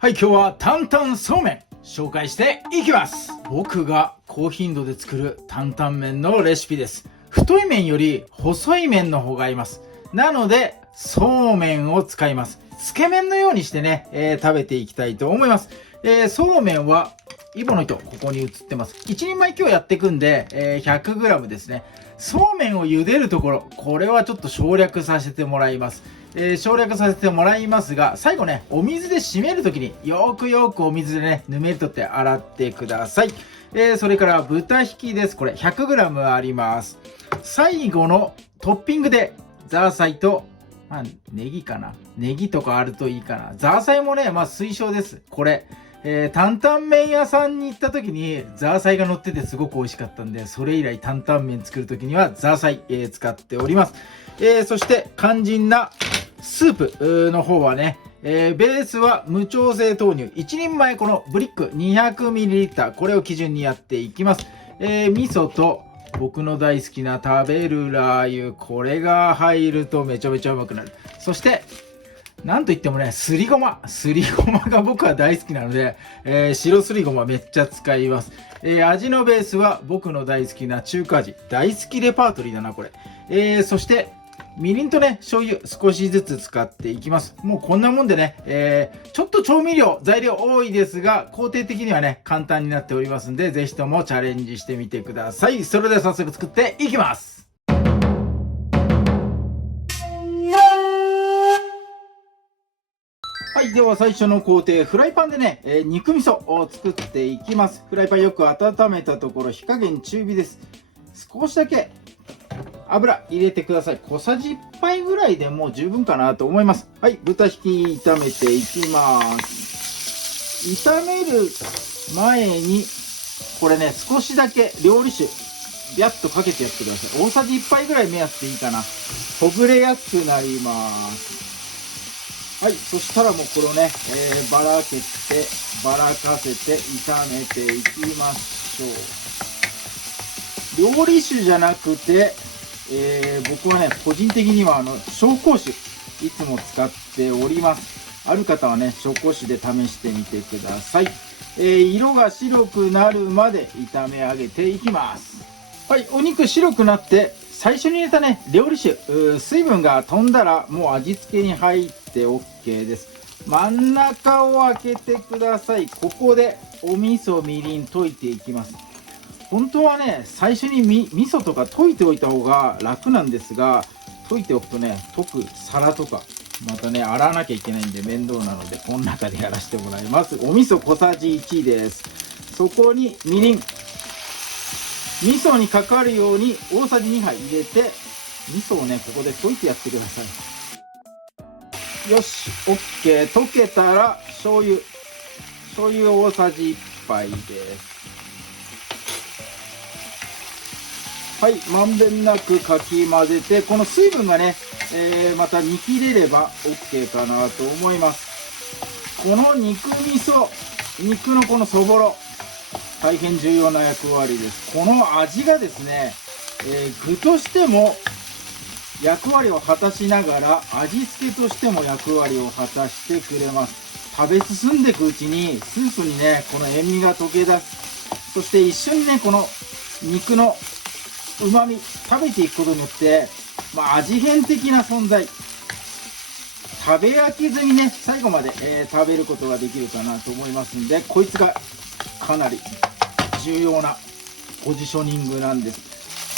はい、今日は担々そうめん紹介していきます。僕が高頻度で作る担々麺のレシピです。太い麺より細い麺の方が合います。なのでそうめんを使います。つけ麺のようにしてね、食べていきたいと思います。そうめんはイボの糸、ここに映ってます。1人前今日やっていくんで、100g ですね。そうめんを茹でるところ、これはちょっと省略させてもらいます。省略させてもらいますが、最後ね、お水で締めるときによくお水でね、ぬめり取って洗ってください。それから豚ひきです。これ 100g あります。最後のトッピングでザーサイと、ネギかな。ネギとかあるといいかな。ザーサイもね、推奨です。これ。担々麺屋さんに行った時にザーサイが乗っててすごく美味しかったんで、それ以来担々麺作る時にはザーサイ、使っております。そして肝心なスープの方はね、ベースは無調整豆乳1人前、このブリック 200ml、 これを基準にやっていきます。味噌と僕の大好きな食べるラー油、これが入るとめちゃめちゃうまくなる。そしてなんといってもね、すりごまが僕は大好きなので、白すりごまめっちゃ使います。味のベースは僕の大好きな中華味、大好きレパートリーだなこれ。そしてみりんとね、醤油少しずつ使っていきます。もうこんなもんでね、ちょっと調味料材料多いですが、工程的にはね簡単になっておりますんで、ぜひともチャレンジしてみてください。それでは早速作っていきます。はい、では最初の工程、フライパンでね、肉味噌を作っていきます。フライパンよく温めたところ、火加減中火です。少しだけ油入れてください。小さじ1杯ぐらいでもう十分かなと思います。はい、豚ひき炒めていきます。炒める前に、これね、少しだけ料理酒、ビャッとかけてやってください。大さじ1杯ぐらい目安でいいかな。ほぐれやすくなります。はい、そしたらもうこれをね、ばらかせて炒めていきましょう。料理酒じゃなくて、僕はね、個人的には紹興酒、いつも使っております。ある方はね、紹興酒で試してみてください。色が白くなるまで炒め上げていきます。はい、お肉白くなって、最初に入れたね、料理酒、水分が飛んだらもう味付けに入って OK です。真ん中を開けてください。ここでお味噌、みりん溶いていきます。本当はね、最初に味噌とか溶いておいた方が楽なんですが、溶いておくとね、溶く皿とかまたね、洗わなきゃいけないんで面倒なので、この中でやらせてもらいます。お味噌小さじ1です。そこにみりん、味噌にかかるように大さじ2杯入れて、味噌をね、ここで溶いてやってください。よし、OK。溶けたら醤油大さじ1杯です。はい、まんべんなくかき混ぜて、この水分がね、また煮切れれば OK かなと思います。この肉味噌、肉のこのそぼろ、大変重要な役割です。この味がですね、具としても役割を果たしながら、味付けとしても役割を果たしてくれます。食べ進んでいくうちにスープにね、この塩味が溶け出す。そして一緒にね、この肉の旨味食べていくことによって、味変的な存在、食べ飽きずにね、最後まで、食べることができるかなと思いますんで、こいつがかなり重要なポジショニングなんです。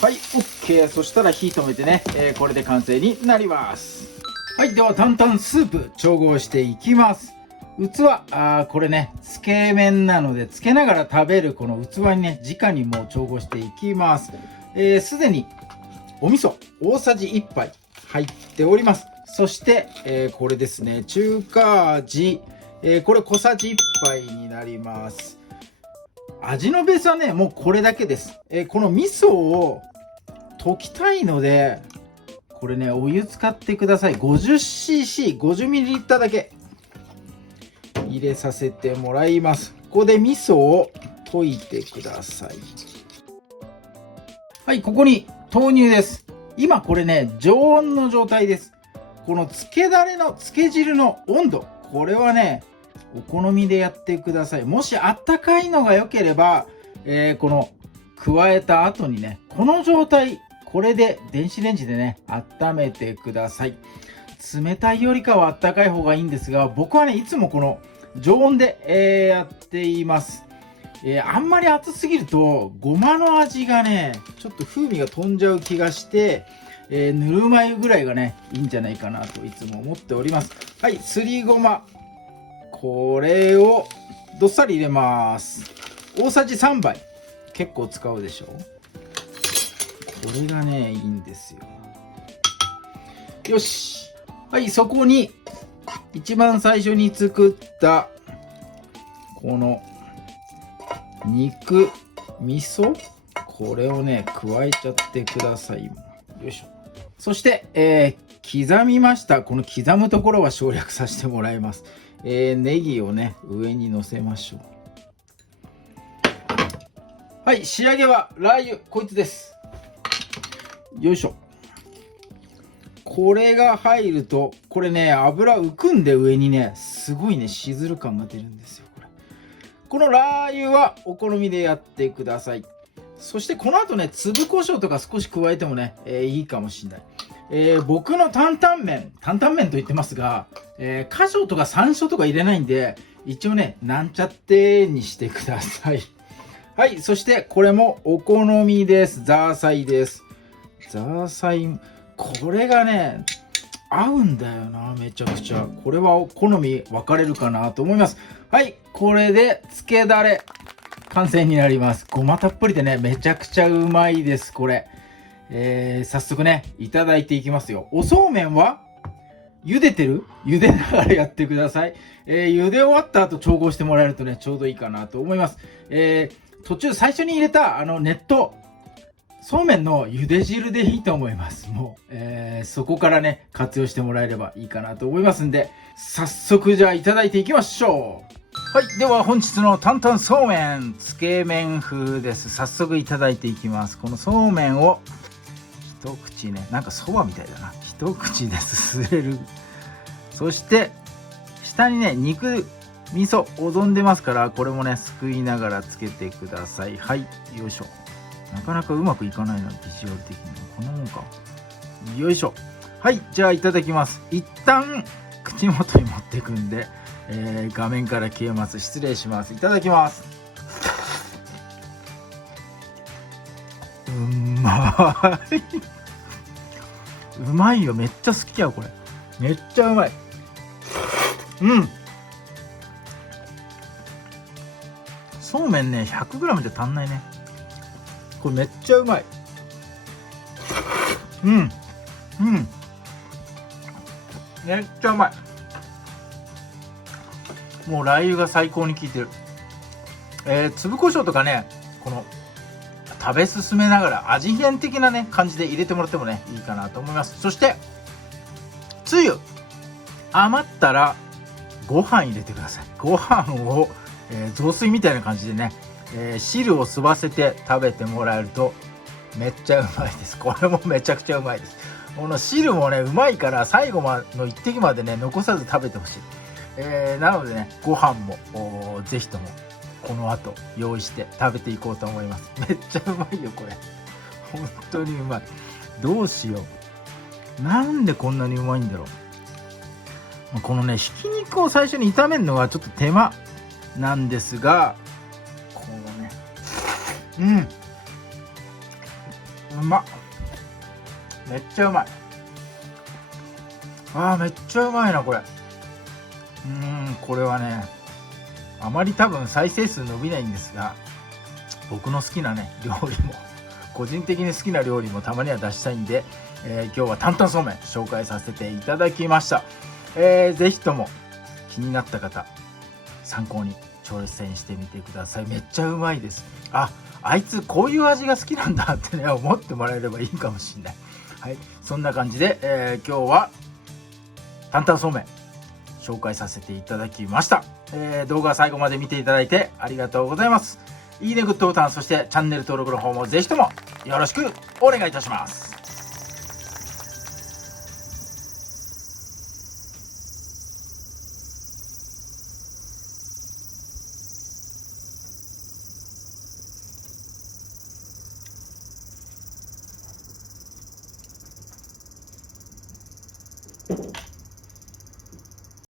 はい、 OK。 そしたら火止めてね、これで完成になります。はい、では担々スープ調合していきます。器、これね、つけ麺なので、つけながら食べるこの器にね、直にもう調合していきます。すでにお味噌大さじ1杯入っております。そして、これですね、中華味、これ小さじ1杯になります。味のベースはね、もうこれだけです。この味噌を溶きたいので、これね、お湯使ってください。 50cc、 50ml だけ入れさせてもらいます。ここで味噌を溶いてください。はい、ここに豆乳です。今これね、常温の状態です。このつけだれのつけ汁の温度、これはね、お好みでやってください。もしあったかいのが良ければ、この加えた後にね、この状態、これで電子レンジでね、温めてください。冷たいよりかはあったかい方がいいんですが、僕はね、いつもこの常温で、やっています。あんまり熱すぎるとごまの味がねちょっと風味が飛んじゃう気がして、ぬるま湯ぐらいがねいいんじゃないかなといつも思っております。はい、すりごま、これをどっさり入れます。大さじ3杯、結構使うでしょ。これがねいいんですよ。よし、はい、そこに一番最初に作ったこの肉味噌、これをね加えちゃってください。よいしょ。そして、刻みました。この刻むところは省略させてもらいます。ネギをね上にのせましょう。はい、仕上げはラー油、こいつです。よいしょ。これが入ると、これね油浮くんで上にねすごいねしずる感が出るんですよ。このラー油はお好みでやってください。そしてこの後ね粒胡椒とか少し加えてもね、いいかもしれない。僕の担々麺と言ってますが、花椒とか山椒とか入れないんで、一応ねなんちゃってにしてください。はい、そしてこれもお好みです。ザーサイです。ザーサイ、これがね合うんだよな、めちゃくちゃ。これは好み分かれるかなと思います。はい、これでつけだれ完成になります。ごまたっぷりでねめちゃくちゃうまいです。これ、早速ねいただいていきますよ。おそうめんは茹でながらやってください。茹で終わった後調合してもらえるとねちょうどいいかなと思います。途中最初に入れた熱湯そうめんの茹で汁でいいと思います。もう、そこからね活用してもらえればいいかなと思いますんで、早速じゃあいただいていきましょう。はい、では本日の担々そうめん、つけ麺風です。早速いただいていきます。このそうめんを一口ね、なんかそばみたいだな、一口ですすれる。そして下にね肉味噌おぞんでますから、これもねすくいながらつけてください。はい、よいしょ。なかなかうまくいかないな、ビジュアル的には。こんなもんか。よいしょ。はい、じゃあいただきます。一旦口元に持っていくんで、画面から消えます。失礼します。いただきます。うまい。うまいよ。めっちゃ好きやこれ。めっちゃうまい。そうめんね 100g じゃ足んないね。これめっちゃうまい。めっちゃうまい。もうラー油が最高に効いてる。粒胡椒とかね、この食べ進めながら味変的なね感じで入れてもらってもねいいかなと思います。そしてつゆ余ったらご飯入れてください。ご飯を、雑炊みたいな感じでね、汁を吸わせて食べてもらえるとめっちゃうまいです。これもめちゃくちゃうまいです。この汁もねうまいから、最後の一滴までね残さず食べてほしい。なのでねご飯もぜひともこの後用意して食べていこうと思います。めっちゃうまいよこれ。本当にうまい。どうしよう、なんでこんなにうまいんだろう。このねひき肉を最初に炒めるのがちょっと手間なんですが、このねうまっ、めっちゃうまい。めっちゃうまいなこれ。これはねあまり多分再生数伸びないんですが、僕の好きなね料理も個人的に好きな料理もたまには出したいんで、今日は担々そうめん紹介させていただきました。ぜひとも気になった方参考に挑戦してみてください。めっちゃうまいです。あいつこういう味が好きなんだってね思ってもらえればいいかもしれない。はい、そんな感じで、今日は担々そうめん紹介させていただきました。動画最後まで見ていただいてありがとうございます。いいね、グッドボタン、そしてチャンネル登録の方もぜひともよろしくお願いいたします。